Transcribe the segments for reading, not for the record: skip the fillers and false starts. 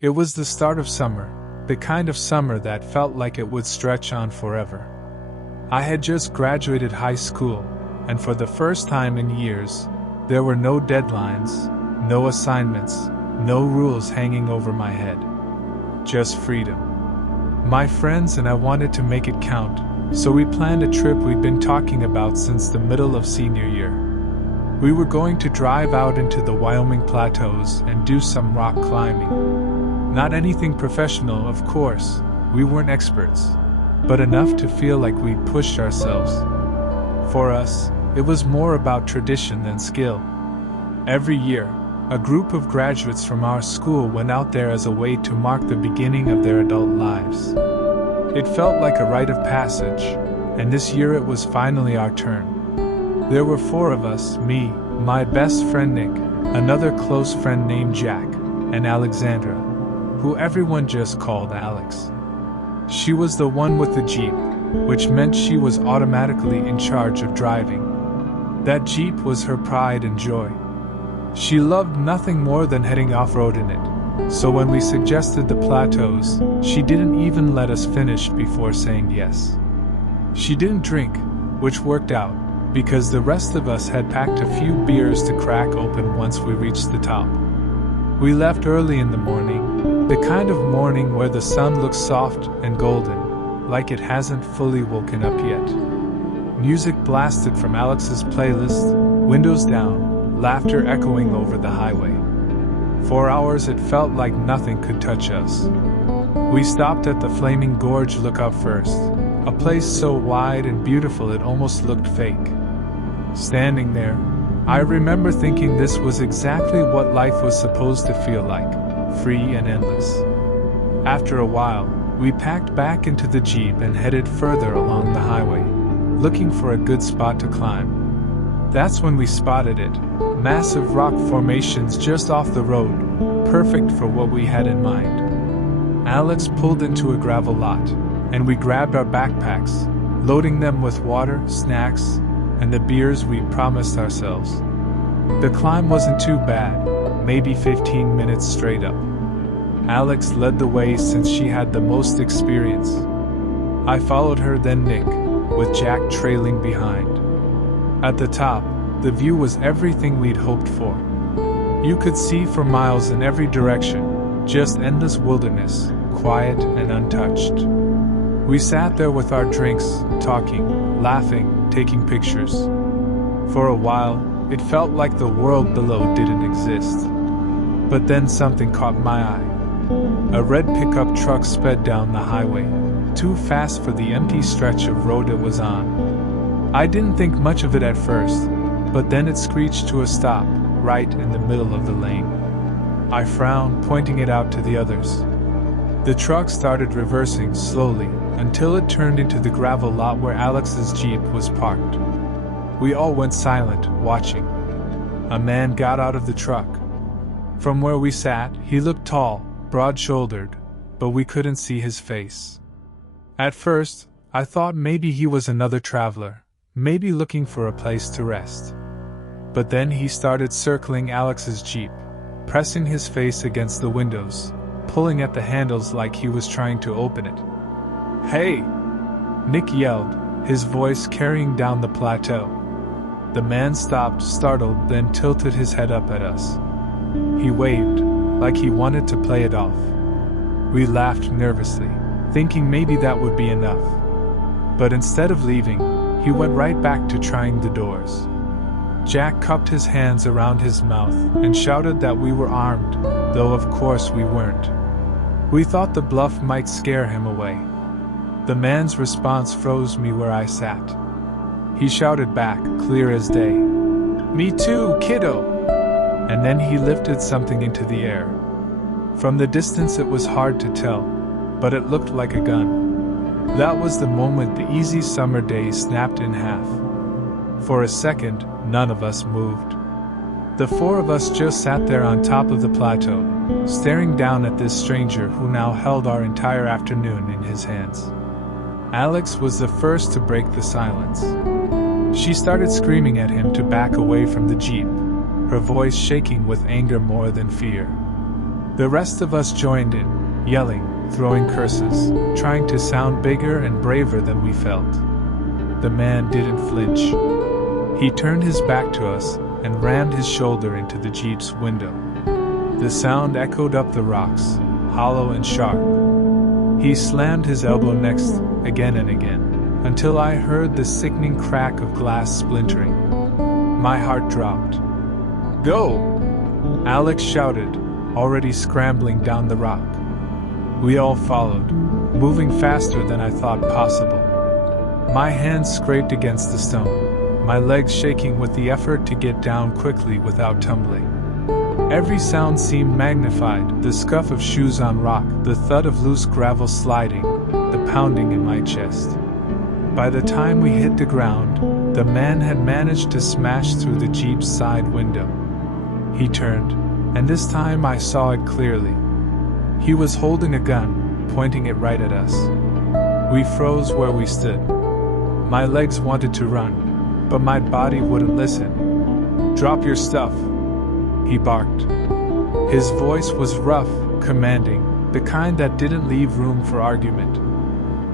It was the start of summer, the kind of summer that felt like it would stretch on forever. I had just graduated high school, and for the first time in years, there were no deadlines, no assignments, no rules hanging over my head. Just freedom. My friends and I wanted to make it count, so we planned a trip we'd been talking about since the middle of senior year. We were going to drive out into the Wyoming plateaus and do some rock climbing. Not anything professional, of course, we weren't experts, but enough to feel like we'd pushed ourselves. For us, it was more about tradition than skill. Every year, a group of graduates from our school went out there as a way to mark the beginning of their adult lives. It felt like a rite of passage, and this year it was finally our turn. There were 4 of us, me, my best friend Nick, another close friend named Jack, and Alexandra, who everyone just called Alex. She was the one with the Jeep, which meant she was automatically in charge of driving. That Jeep was her pride and joy. She loved nothing more than heading off-road in it, so when we suggested the plateaus, she didn't even let us finish before saying yes. She didn't drink, which worked out, because the rest of us had packed a few beers to crack open once we reached the top. We left early in the morning, the kind of morning where the sun looks soft and golden, like it hasn't fully woken up yet. Music blasted from Alex's playlist, windows down, laughter echoing over the highway. For hours it felt like nothing could touch us. We stopped at the Flaming Gorge Lookout first, a place so wide and beautiful it almost looked fake. Standing there, I remember thinking this was exactly what life was supposed to feel like, free and endless. After a while, we packed back into the Jeep and headed further along the highway, looking for a good spot to climb. That's when we spotted it, massive rock formations just off the road, perfect for what we had in mind. Alex pulled into a gravel lot, and we grabbed our backpacks, loading them with water, snacks, and the beers we promised ourselves. The climb wasn't too bad, maybe 15 minutes straight up. Alex led the way since she had the most experience. I followed her, then Nick, with Jack trailing behind. At the top, the view was everything we'd hoped for. You could see for miles in every direction, just endless wilderness, quiet and untouched. We sat there with our drinks, talking, laughing, taking pictures. For a while, it felt like the world below didn't exist. But then something caught my eye. A red pickup truck sped down the highway, too fast for the empty stretch of road it was on. I didn't think much of it at first, but then it screeched to a stop, right in the middle of the lane. I frowned, pointing it out to the others. The truck started reversing slowly, until it turned into the gravel lot where Alex's Jeep was parked. We all went silent, watching. A man got out of the truck. From where we sat, he looked tall, broad-shouldered, but we couldn't see his face. At first, I thought maybe he was another traveler, maybe looking for a place to rest. But then he started circling Alex's Jeep, pressing his face against the windows, pulling at the handles like he was trying to open it. "Hey!" Nick yelled, his voice carrying down the plateau. The man stopped, startled, then tilted his head up at us. He waved, like he wanted to play it off. We laughed nervously, thinking maybe that would be enough. But instead of leaving, he went right back to trying the doors. Jack cupped his hands around his mouth and shouted that we were armed, though of course we weren't. We thought the bluff might scare him away. The man's response froze me where I sat. He shouted back, clear as day, "Me too, kiddo!" And then he lifted something into the air. From the distance it was hard to tell, but it looked like a gun. That was the moment the easy summer day snapped in half. For a second, none of us moved. The 4 of us just sat there on top of the plateau, staring down at this stranger who now held our entire afternoon in his hands. Alex was the first to break the silence. She started screaming at him to back away from the Jeep, her voice shaking with anger more than fear. The rest of us joined in, yelling, throwing curses, trying to sound bigger and braver than we felt. The man didn't flinch. He turned his back to us and rammed his shoulder into the Jeep's window. The sound echoed up the rocks, hollow and sharp. He slammed his elbow next, again and again, until I heard the sickening crack of glass splintering. My heart dropped. "Go!" Alex shouted, already scrambling down the rock. We all followed, moving faster than I thought possible. My hands scraped against the stone, my legs shaking with the effort to get down quickly without tumbling. Every sound seemed magnified, the scuff of shoes on rock, the thud of loose gravel sliding, the pounding in my chest. By the time we hit the ground, the man had managed to smash through the Jeep's side window. He turned, and this time I saw it clearly. He was holding a gun, pointing it right at us. We froze where we stood. My legs wanted to run, but my body wouldn't listen. "Drop your stuff," he barked. His voice was rough, commanding, the kind that didn't leave room for argument.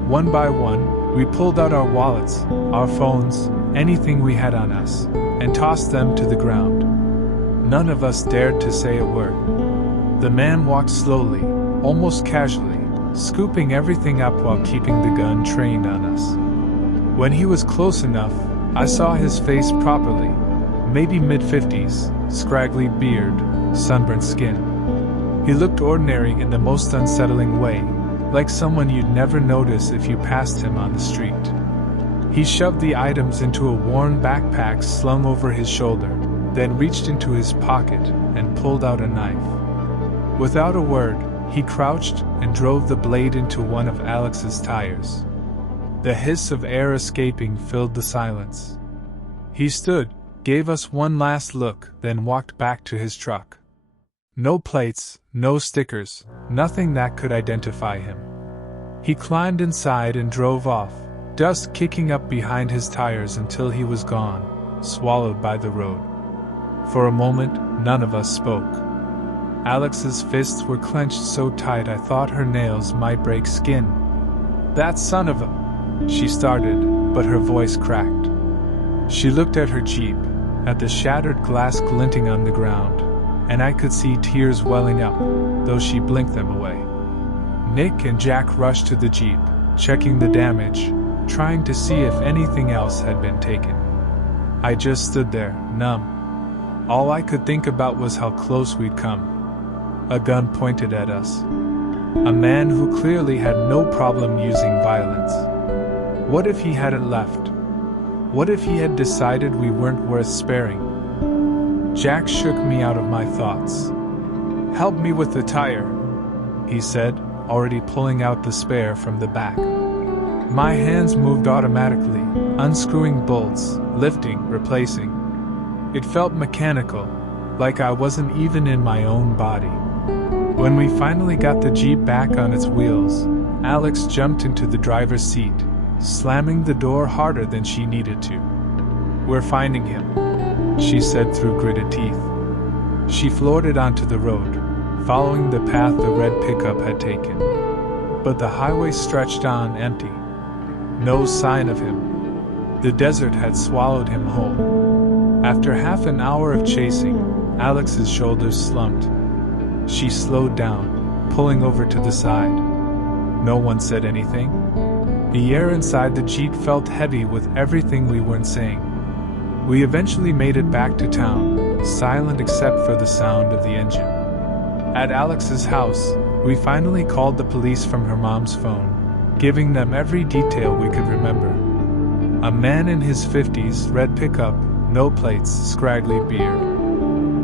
One by one, we pulled out our wallets, our phones, anything we had on us, and tossed them to the ground. None of us dared to say a word. The man walked slowly, almost casually, scooping everything up while keeping the gun trained on us. When he was close enough, I saw his face properly, maybe mid-50s, scraggly beard, sunburnt skin. He looked ordinary in the most unsettling way, like someone you'd never notice if you passed him on the street. He shoved the items into a worn backpack slung over his shoulder, then reached into his pocket and pulled out a knife. Without a word, he crouched and drove the blade into one of Alex's tires. The hiss of air escaping filled the silence. He stood, gave us one last look, then walked back to his truck. No plates, no stickers, nothing that could identify him. He climbed inside and drove off, dust kicking up behind his tires until he was gone, swallowed by the road. For a moment, none of us spoke. Alex's fists were clenched so tight I thought her nails might break skin. "That son of a..." she started, but her voice cracked. She looked at her Jeep, at the shattered glass glinting on the ground, and I could see tears welling up, though she blinked them away. Nick and Jack rushed to the Jeep, checking the damage, trying to see if anything else had been taken. I just stood there, numb. All I could think about was how close we'd come. A gun pointed at us. A man who clearly had no problem using violence. What if he hadn't left? What if he had decided we weren't worth sparing? Jack shook me out of my thoughts. "Help me with the tire," he said, already pulling out the spare from the back. My hands moved automatically, unscrewing bolts, lifting, replacing. It felt mechanical, like I wasn't even in my own body. When we finally got the Jeep back on its wheels, Alex jumped into the driver's seat, slamming the door harder than she needed to. "We're finding him," she said through gritted teeth. She floored it onto the road, following the path the red pickup had taken. But the highway stretched on empty. No sign of him. The desert had swallowed him whole. After half an hour of chasing, Alex's shoulders slumped. She slowed down, pulling over to the side. No one said anything. The air inside the Jeep felt heavy with everything we weren't saying. We eventually made it back to town, silent except for the sound of the engine. At Alex's house, we finally called the police from her mom's phone, giving them every detail we could remember. A man in his 50s, red pickup, no plates, scraggly beard.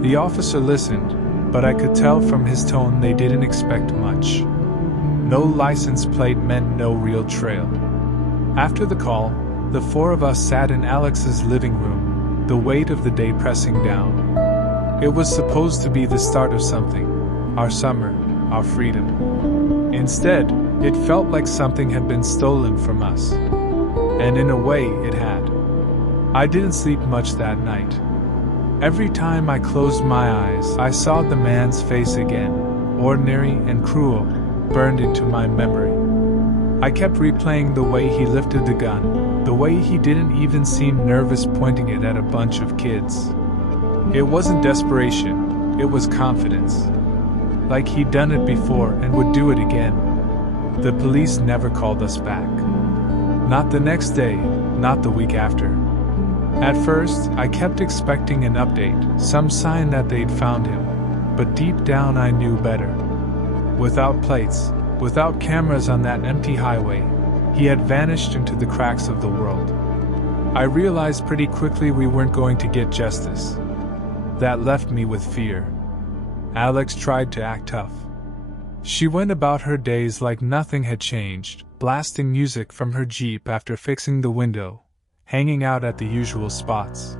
The officer listened, but I could tell from his tone they didn't expect much. No license plate meant no real trail. After the call, the four of us sat in Alex's living room, the weight of the day pressing down. It was supposed to be the start of something, our summer, our freedom. Instead, it felt like something had been stolen from us. And in a way, it had. I didn't sleep much that night. Every time I closed my eyes, I saw the man's face again, ordinary and cruel, burned into my memory. I kept replaying the way he lifted the gun, the way he didn't even seem nervous pointing it at a bunch of kids. It wasn't desperation, it was confidence. Like he'd done it before and would do it again. The police never called us back. Not the next day, not the week after. At first, I kept expecting an update, some sign that they'd found him, but deep down I knew better. Without plates, without cameras on that empty highway, he had vanished into the cracks of the world. I realized pretty quickly we weren't going to get justice. That left me with fear. Alex tried to act tough. She went about her days like nothing had changed, blasting music from her Jeep after fixing the window, hanging out at the usual spots.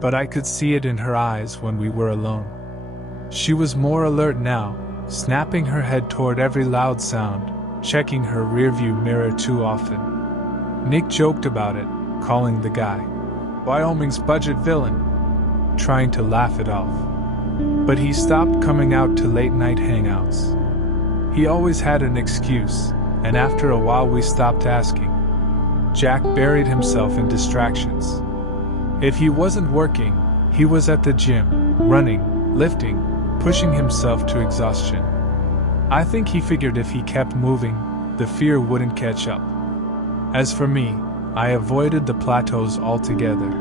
But I could see it in her eyes when we were alone. She was more alert now, snapping her head toward every loud sound, checking her rearview mirror too often. Nick joked about it, calling the guy Wyoming's budget villain, trying to laugh it off. But he stopped coming out to late-night hangouts. He always had an excuse, and after a while we stopped asking. Jack buried himself in distractions. If he wasn't working, he was at the gym, running, lifting, pushing himself to exhaustion. I think he figured if he kept moving, the fear wouldn't catch up. As for me, I avoided the plateaus altogether.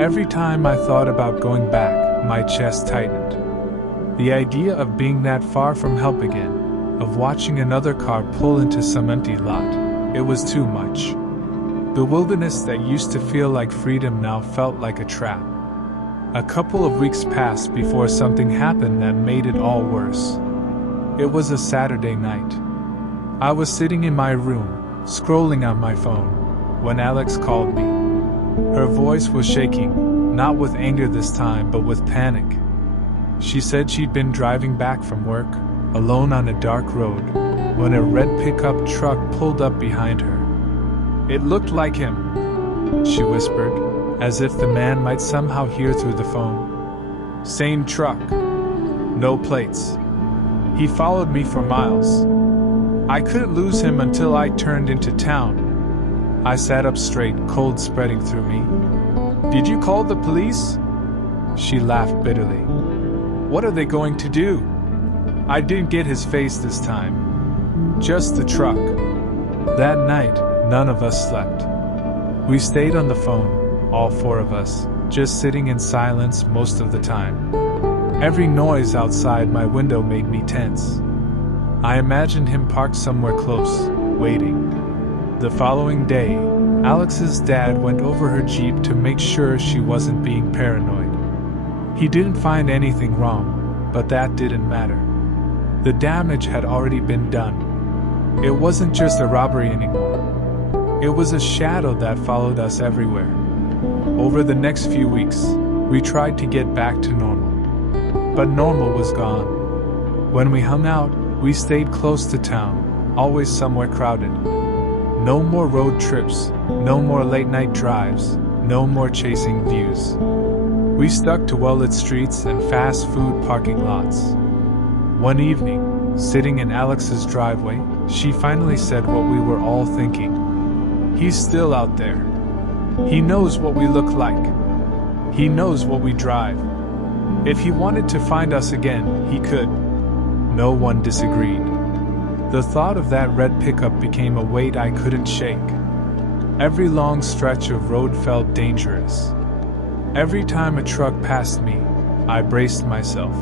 Every time I thought about going back, my chest tightened. The idea of being that far from help again, of watching another car pull into some empty lot, it was too much. The wilderness that used to feel like freedom now felt like a trap. A couple of weeks passed before something happened that made it all worse. It was a Saturday night. I was sitting in my room, scrolling on my phone, when Alex called me. Her voice was shaking, not with anger this time but with panic. She said she'd been driving back from work, alone on a dark road, when a red pickup truck pulled up behind her. "It looked like him," she whispered, as if the man might somehow hear through the phone. "Same truck. No plates. He followed me for miles. I couldn't lose him until I turned into town." I sat up straight, cold spreading through me. "Did you call the police?" She laughed bitterly. "What are they going to do?" I didn't get his face this time. Just the truck. That night, none of us slept. We stayed on the phone, all four of us, just sitting in silence most of the time. Every noise outside my window made me tense. I imagined him parked somewhere close, waiting. The following day, Alex's dad went over her Jeep to make sure she wasn't being paranoid. He didn't find anything wrong, but that didn't matter. The damage had already been done. It wasn't just a robbery anymore. It was a shadow that followed us everywhere. Over the next few weeks, we tried to get back to normal. But normal was gone. When we hung out, we stayed close to town, always somewhere crowded. No more road trips, no more late-night drives, no more chasing views. We stuck to well-lit streets and fast food parking lots. One evening, sitting in Alex's driveway, she finally said what we were all thinking. "He's still out there. He knows what we look like. He knows what we drive. If he wanted to find us again, he could." No one disagreed. The thought of that red pickup became a weight I couldn't shake. Every long stretch of road felt dangerous. Every time a truck passed me, I braced myself.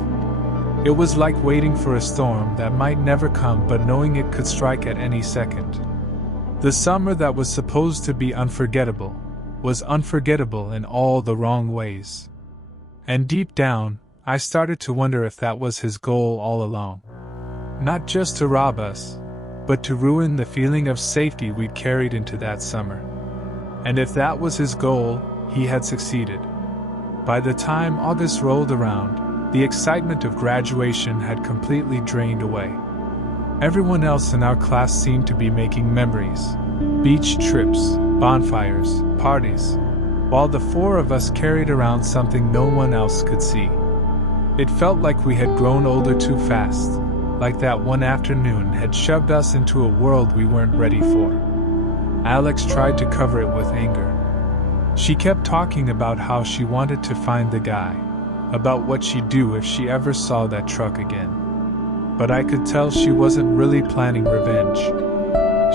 It was like waiting for a storm that might never come but knowing it could strike at any second. The summer that was supposed to be unforgettable was unforgettable in all the wrong ways. And deep down, I started to wonder if that was his goal all along. Not just to rob us, but to ruin the feeling of safety we'd carried into that summer. And if that was his goal, he had succeeded. By the time August rolled around, the excitement of graduation had completely drained away. Everyone else in our class seemed to be making memories. Beach trips, bonfires, parties, while the four of us carried around something no one else could see. It felt like we had grown older too fast, like that one afternoon had shoved us into a world we weren't ready for. Alex tried to cover it with anger. She kept talking about how she wanted to find the guy, about what she'd do if she ever saw that truck again. But I could tell she wasn't really planning revenge.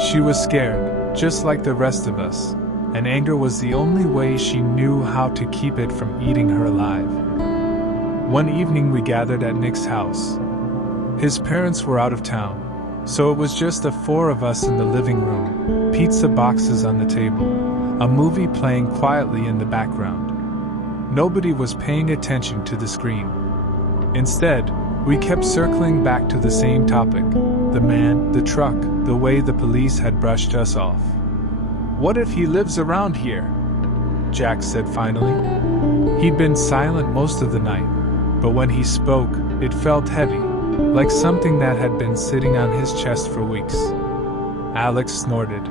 She was scared, just like the rest of us, and anger was the only way she knew how to keep it from eating her alive. One evening we gathered at Nick's house. His parents were out of town, so it was just the four of us in the living room, pizza boxes on the table, a movie playing quietly in the background. Nobody was paying attention to the screen. Instead, we kept circling back to the same topic: the man, the truck, the way the police had brushed us off. "What if he lives around here?" Jack said finally. He'd been silent most of the night, but when he spoke, it felt heavy, like something that had been sitting on his chest for weeks. Alex snorted.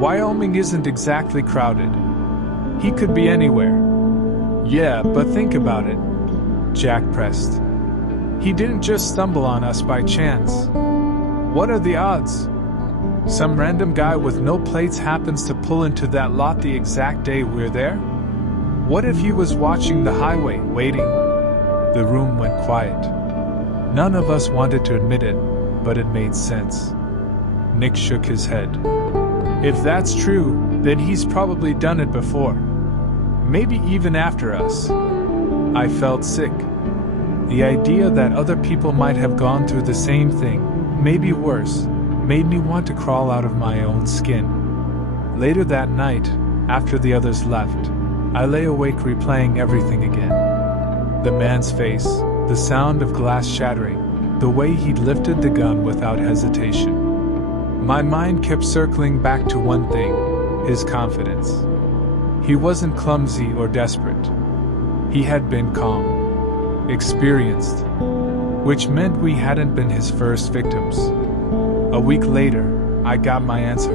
"Wyoming isn't exactly crowded. He could be anywhere." "Yeah, but think about it," Jack pressed. "He didn't just stumble on us by chance. What are the odds? Some random guy with no plates happens to pull into that lot the exact day we're there? What if he was watching the highway, waiting?" The room went quiet. None of us wanted to admit it, but it made sense. Nick shook his head. "If that's true, then he's probably done it before. Maybe even after us." I felt sick. The idea that other people might have gone through the same thing, maybe worse, made me want to crawl out of my own skin. Later that night, after the others left, I lay awake replaying everything again. The man's face, the sound of glass shattering, the way he'd lifted the gun without hesitation. My mind kept circling back to one thing: his confidence. He wasn't clumsy or desperate. He had been calm, experienced, which meant we hadn't been his first victims. A week later, I got my answer.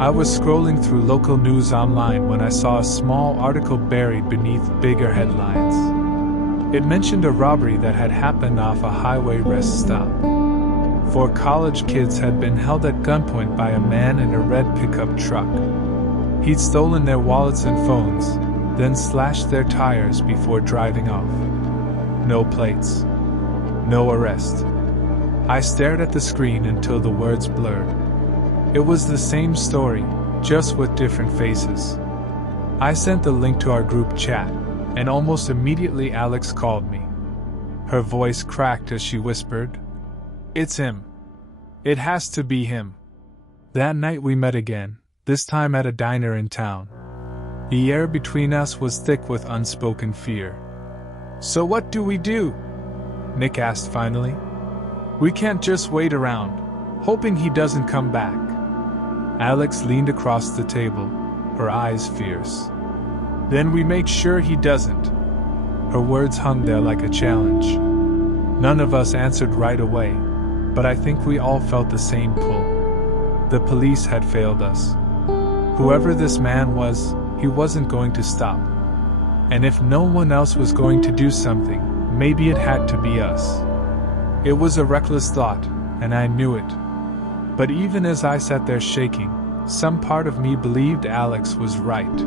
I was scrolling through local news online when I saw a small article buried beneath bigger headlines. It mentioned a robbery that had happened off a highway rest stop. 4 college kids had been held at gunpoint by a man in a red pickup truck. He'd stolen their wallets and phones, then slashed their tires before driving off. No plates. No arrest. I stared at the screen until the words blurred. It was the same story, just with different faces. I sent the link to our group chat, and almost immediately Alex called me. Her voice cracked as she whispered, "It's him. It has to be him." That night we met again, this time at a diner in town. The air between us was thick with unspoken fear. "So what do we do?" Nick asked finally. "We can't just wait around, hoping he doesn't come back." Alex leaned across the table, her eyes fierce. "Then we make sure he doesn't." Her words hung there like a challenge. None of us answered right away, but I think we all felt the same pull. The police had failed us. Whoever this man was, he wasn't going to stop. And if no one else was going to do something, maybe it had to be us. It was a reckless thought, and I knew it. But even as I sat there shaking, some part of me believed Alex was right.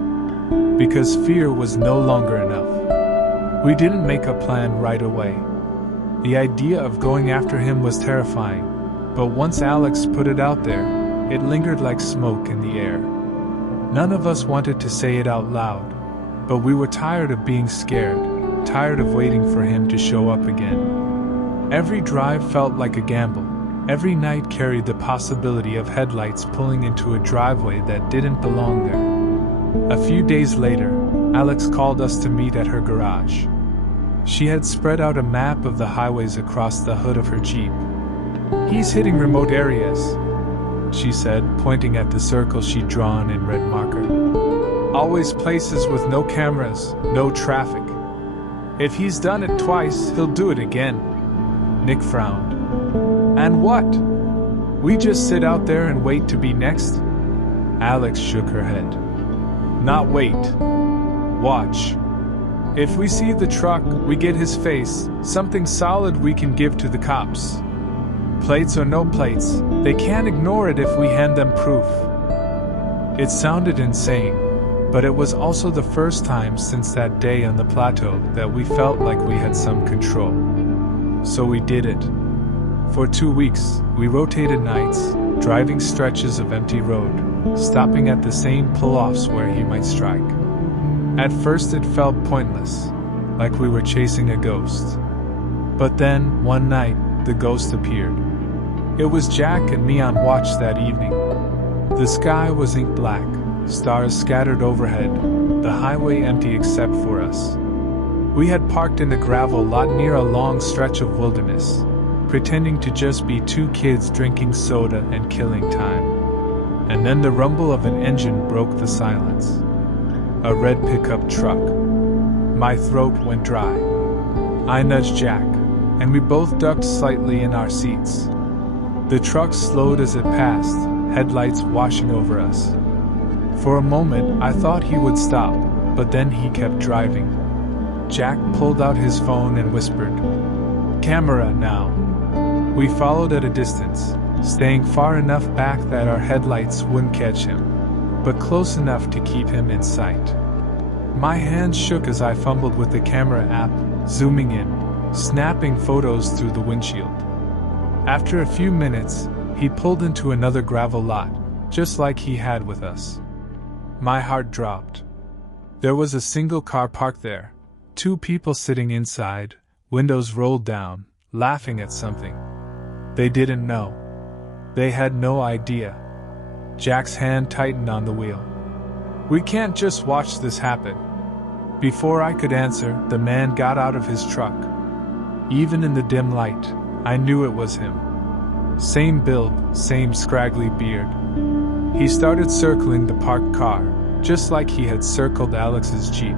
Because fear was no longer enough. We didn't make a plan right away. The idea of going after him was terrifying, but once Alex put it out there, it lingered like smoke in the air. None of us wanted to say it out loud, but we were tired of being scared, tired of waiting for him to show up again. Every drive felt like a gamble. Every night carried the possibility of headlights pulling into a driveway that didn't belong there. A few days later, Alex called us to meet at her garage. She had spread out a map of the highways across the hood of her Jeep. "He's hitting remote areas," she said, pointing at the circle she'd drawn in red marker. "Always places with no cameras, no traffic. If he's done it twice, he'll do it again." Nick frowned. "And what? We just sit out there and wait to be next?" Alex shook her head. "Not wait. Watch. If we see the truck, we get his face, something solid we can give to the cops. Plates or no plates, they can't ignore it if we hand them proof. It sounded insane, but it was also the first time since that day on the plateau that we felt like we had some control. So we did it. For 2 weeks, we rotated nights, driving stretches of empty road, stopping at the same pull-offs where he might strike. At first it felt pointless, like we were chasing a ghost. But then, one night, the ghost appeared. It was Jack and me on watch that evening. The sky was ink black, stars scattered overhead, the highway empty except for us. We had parked in the gravel lot near a long stretch of wilderness, pretending to just be 2 kids drinking soda and killing time. And then the rumble of an engine broke the silence. A red pickup truck. My throat went dry. I nudged Jack, and we both ducked slightly in our seats. The truck slowed as it passed, headlights washing over us. For a moment, I thought he would stop, but then he kept driving. Jack pulled out his phone and whispered, "Camera now." We followed at a distance, staying far enough back that our headlights wouldn't catch him, but close enough to keep him in sight. My hands shook as I fumbled with the camera app, zooming in, snapping photos through the windshield. After a few minutes, he pulled into another gravel lot, just like he had with us. My heart dropped. There was a single car parked there, 2 people sitting inside, windows rolled down, laughing at something. They didn't know. They had no idea. Jack's hand tightened on the wheel. "We can't just watch this happen." Before I could answer, the man got out of his truck. Even in the dim light, I knew it was him. Same build, same scraggly beard. He started circling the parked car, just like he had circled Alex's Jeep.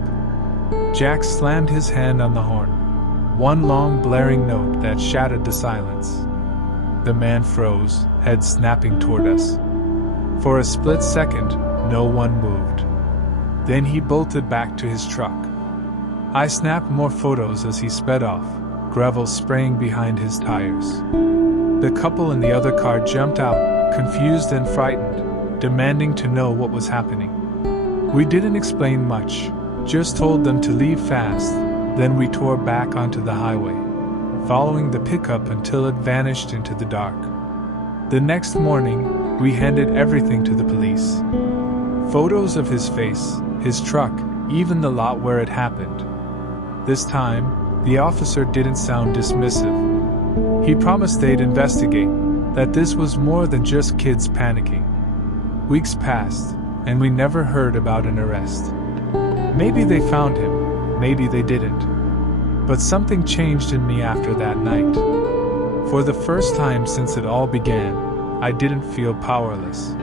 Jack slammed his hand on the horn. One long blaring note that shattered the silence. The man froze, head snapping toward us. For a split second, no one moved. Then he bolted back to his truck. I snapped more photos as he sped off, gravel spraying behind his tires. The couple in the other car jumped out, confused and frightened, demanding to know what was happening. We didn't explain much, just told them to leave fast, then we tore back onto the highway, following the pickup until it vanished into the dark. The next morning, we handed everything to the police. Photos of his face, his truck, even the lot where it happened. This time, the officer didn't sound dismissive. He promised they'd investigate, that this was more than just kids panicking. Weeks passed, and we never heard about an arrest. Maybe they found him, maybe they didn't. But something changed in me after that night. For the first time since it all began, I didn't feel powerless.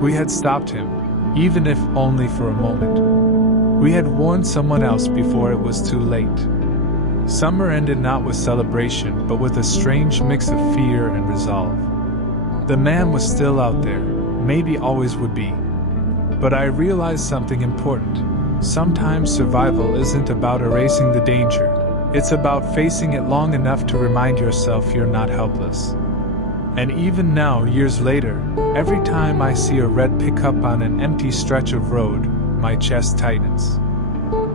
We had stopped him, even if only for a moment. We had warned someone else before it was too late. Summer ended not with celebration, but with a strange mix of fear and resolve. The man was still out there, maybe always would be. But I realized something important. Sometimes survival isn't about erasing the danger. It's about facing it long enough to remind yourself you're not helpless. And even now, years later, every time I see a red pickup on an empty stretch of road, my chest tightens.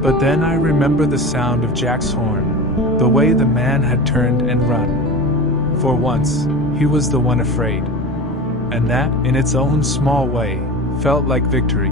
But then I remember the sound of Jack's horn, the way the man had turned and run. For once, he was the one afraid. And that, in its own small way, felt like victory.